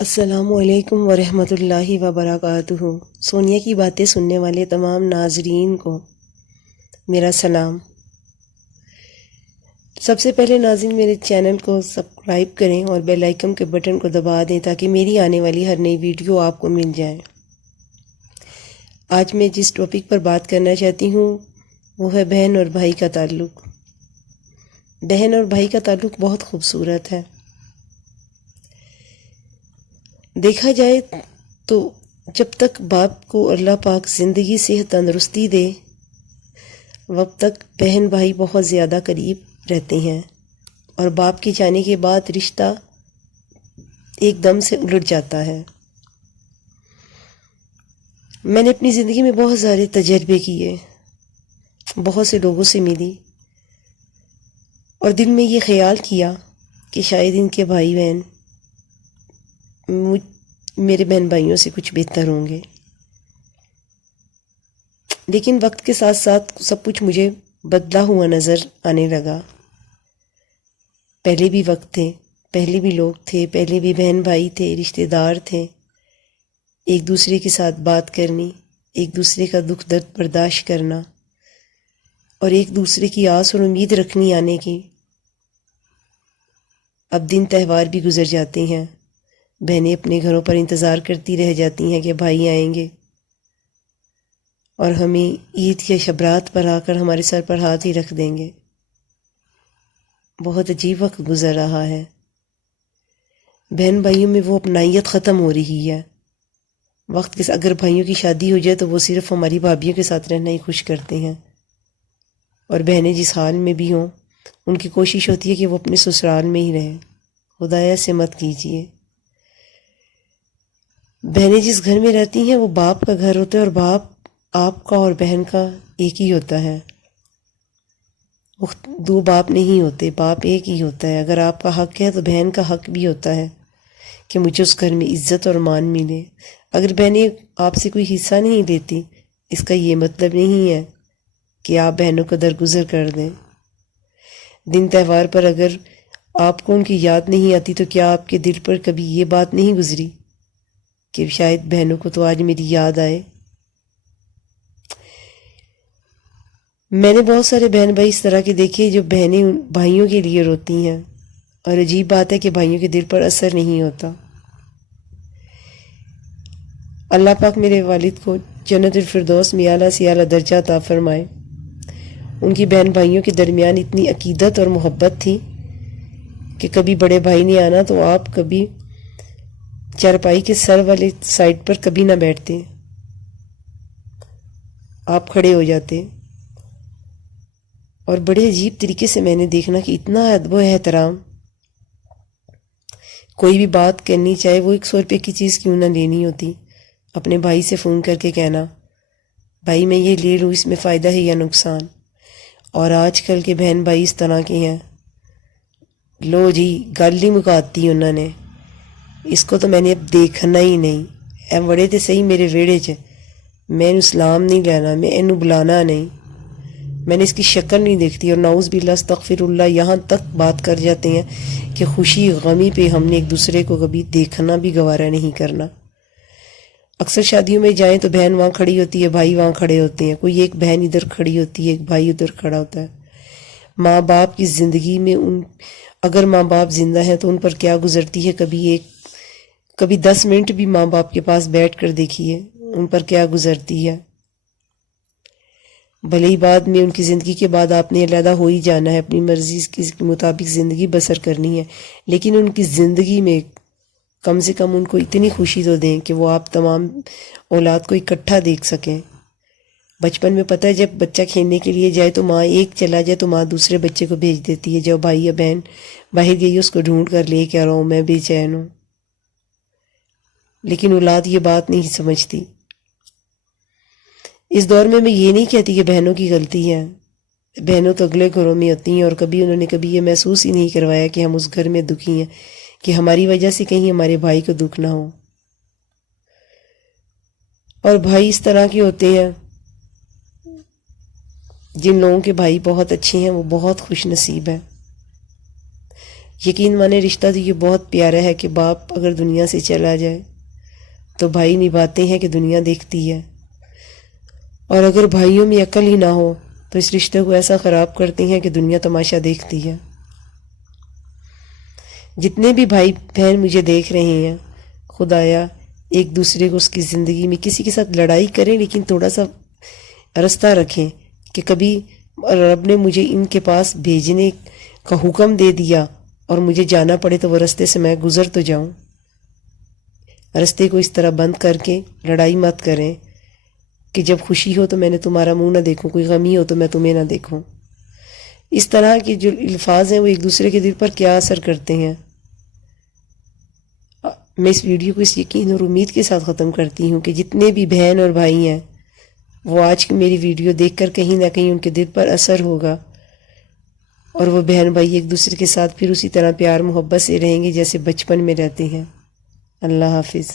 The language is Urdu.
السلام علیکم ورحمۃ اللہ وبرکاتہ۔ سونیا کی باتیں سننے والے تمام ناظرین کو میرا سلام۔ سب سے پہلے ناظرین میرے چینل کو سبسکرائب کریں اور بیل آئیکن کے بٹن کو دبا دیں تاکہ میری آنے والی ہر نئی ویڈیو آپ کو مل جائے۔ آج میں جس ٹاپک پر بات کرنا چاہتی ہوں وہ ہے بہن اور بھائی کا تعلق۔ بہن اور بھائی کا تعلق بہت خوبصورت ہے۔ دیکھا جائے تو جب تک باپ کو اللہ پاک زندگی صحت تندرستی دے وقت تک بہن بھائی بہت زیادہ قریب رہتے ہیں، اور باپ کے جانے کے بعد رشتہ ایک دم سے الٹ جاتا ہے۔ میں نے اپنی زندگی میں بہت سارے تجربے کیے، بہت سے لوگوں سے ملی، اور دل میں یہ خیال کیا کہ شاید ان کے بھائی بہن میرے بہن بھائیوں سے کچھ بہتر ہوں گے، لیکن وقت کے ساتھ ساتھ سب کچھ مجھے بدلا ہوا نظر آنے لگا۔ پہلے بھی وقت تھے، پہلے بھی لوگ تھے، پہلے بھی بہن بھائی تھے، رشتہ دار تھے، ایک دوسرے کے ساتھ بات کرنی، ایک دوسرے کا دکھ درد برداشت کرنا، اور ایک دوسرے کی آس اور امید رکھنی آنے کی۔ اب دن تہوار بھی گزر جاتے ہیں، بہنیں اپنے گھروں پر انتظار کرتی رہ جاتی ہیں کہ بھائی آئیں گے، اور ہمیں عید کے شبرات پر آ کر ہمارے سر پر ہاتھ ہی رکھ دیں گے۔ بہت عجیب وقت گزر رہا ہے۔ بہن بھائیوں میں وہ اپنائیت ختم ہو رہی ہے۔ وقت کے اگر بھائیوں کی شادی ہو جائے تو وہ صرف ہماری بھابھیوں کے ساتھ رہنا ہی خوش کرتے ہیں، اور بہنیں جس حال میں بھی ہوں ان کی کوشش ہوتی ہے کہ وہ اپنے سسرال میں ہی رہیں۔ خدایا سے مت کیجیے۔ بہنیں جس گھر میں رہتی ہیں وہ باپ کا گھر ہوتا ہے، اور باپ آپ کا اور بہن کا ایک ہی ہوتا ہے۔ دو باپ نہیں ہوتے، باپ ایک ہی ہوتا ہے۔ اگر آپ کا حق ہے تو بہن کا حق بھی ہوتا ہے کہ مجھے اس گھر میں عزت اور مان ملے۔ اگر بہنیں آپ سے کوئی حصہ نہیں لیتی، اس کا یہ مطلب نہیں ہے کہ آپ بہنوں کو درگزر کر دیں۔ دن تہوار پر اگر آپ کو ان کی یاد نہیں آتی تو کیا آپ کے دل پر کبھی یہ بات نہیں گزری کہ شاید بہنوں کو تو آج میری یاد آئے؟ میں نے بہت سارے بہن بھائی اس طرح کے دیکھے جو بہنیں بھائیوں کے لیے روتی ہیں، اور عجیب بات ہے کہ بھائیوں کے دل پر اثر نہیں ہوتا۔ اللہ پاک میرے والد کو جنت الفردوس میں اعلیٰ سے اعلیٰ درجہ عطا فرمائے۔ ان کی بہن بھائیوں کے درمیان اتنی عقیدت اور محبت تھی کہ کبھی بڑے بھائی نے آنا تو آپ کبھی چارپائی کے سر والے سائڈ پر کبھی نہ بیٹھتے، آپ کھڑے ہو جاتے، اور بڑے عجیب طریقے سے میں نے دیکھنا کہ اتنا ادب و احترام۔ کوئی بھی بات کرنی، چاہے وہ 100 روپے کی چیز کیوں نہ لینی ہوتی، اپنے بھائی سے فون کر کے کہنا بھائی میں یہ لے لوں، اس میں فائدہ ہے یا نقصان۔ اور آج کل کے بہن بھائی اس طرح کے ہیں، لو جی گل ہی مکاتی انہوں نے، اس کو تو میں نے اب دیکھنا ہی نہیں، اے بڑے تے صحیح میرے ویڑے چ، میں انہوں سلام نہیں لینا، میں انہوں بلانا نہیں، میں نے اس کی شکل نہیں دیکھتی۔ اور نعوذ باللہ استغفر اللہ، یہاں تک بات کر جاتے ہیں کہ خوشی غمی پہ ہم نے ایک دوسرے کو کبھی دیکھنا بھی گوارا نہیں کرنا۔ اکثر شادیوں میں جائیں تو بہن وہاں کھڑی ہوتی ہے، بھائی وہاں کھڑے ہوتے ہیں، کوئی ایک بہن ادھر کھڑی ہوتی ہے، ایک بھائی ادھر کھڑا ہوتا ہے۔ ماں باپ کی زندگی میں اگر ماں باپ زندہ ہیں تو ان پر کیا گزرتی ہے، کبھی 10 منٹ بھی ماں باپ کے پاس بیٹھ کر دیکھیے ان پر کیا گزرتی ہے۔ بھلے ہی بعد میں ان کی زندگی کے بعد آپ نے علیحدہ ہو ہی جانا ہے، اپنی مرضی کے مطابق زندگی بسر کرنی ہے، لیکن ان کی زندگی میں کم سے کم ان کو اتنی خوشی تو دیں کہ وہ آپ تمام اولاد کو اکٹھا دیکھ سکیں۔ بچپن میں پتہ ہے جب بچہ کھیلنے کے لیے جائے تو ماں ایک چلا جائے تو ماں دوسرے بچے کو بھیج دیتی ہے، جب بھائی یا بہن باہر گئی اس کو ڈھونڈ کر لے کے آ رہا ہوں، میں بے چین ہوں۔ لیکن اولاد یہ بات نہیں سمجھتی۔ اس دور میں یہ نہیں کہتی کہ بہنوں کی غلطی ہے، بہنوں تو اگلے گھروں میں ہوتی ہیں، اور انہوں نے کبھی یہ محسوس ہی نہیں کروایا کہ ہم اس گھر میں دکھی ہیں، کہ ہماری وجہ سے کہیں ہمارے بھائی کو دکھ نہ ہو۔ اور بھائی اس طرح کے ہوتے ہیں، جن لوگوں کے بھائی بہت اچھے ہیں وہ بہت خوش نصیب ہیں۔ یقین مانے رشتہ تو یہ بہت پیارا ہے کہ باپ اگر دنیا سے چلا جائے تو بھائی نبھاتے ہیں کہ دنیا دیکھتی ہے، اور اگر بھائیوں میں عقل ہی نہ ہو تو اس رشتے کو ایسا خراب کرتے ہیں کہ دنیا تماشا دیکھتی ہے۔ جتنے بھی بھائی بہن مجھے دیکھ رہے ہیں، خدایا ایک دوسرے کو اس کی زندگی میں کسی کے ساتھ لڑائی کریں لیکن تھوڑا سا رستہ رکھیں کہ کبھی رب نے مجھے ان کے پاس بھیجنے کا حکم دے دیا اور مجھے جانا پڑے تو وہ رستے سے میں گزر تو جاؤں۔ رستے کو اس طرح بند کر کے لڑائی مت کریں کہ جب خوشی ہو تو میں نے تمہارا منہ نہ دیکھوں، کوئی غمی ہو تو میں تمہیں نہ دیکھوں۔ اس طرح کے جو الفاظ ہیں وہ ایک دوسرے کے دل پر کیا اثر کرتے ہیں۔ میں اس ویڈیو کو اس یقین اور امید کے ساتھ ختم کرتی ہوں کہ جتنے بھی بہن اور بھائی ہیں وہ آج کی میری ویڈیو دیکھ کر کہیں نہ کہیں ان کے دل پر اثر ہوگا، اور وہ بہن بھائی ایک دوسرے کے ساتھ پھر اسی طرح پیار محبت سے رہیں گے جیسے بچپن میں رہتے ہیں۔ اللہ حافظ۔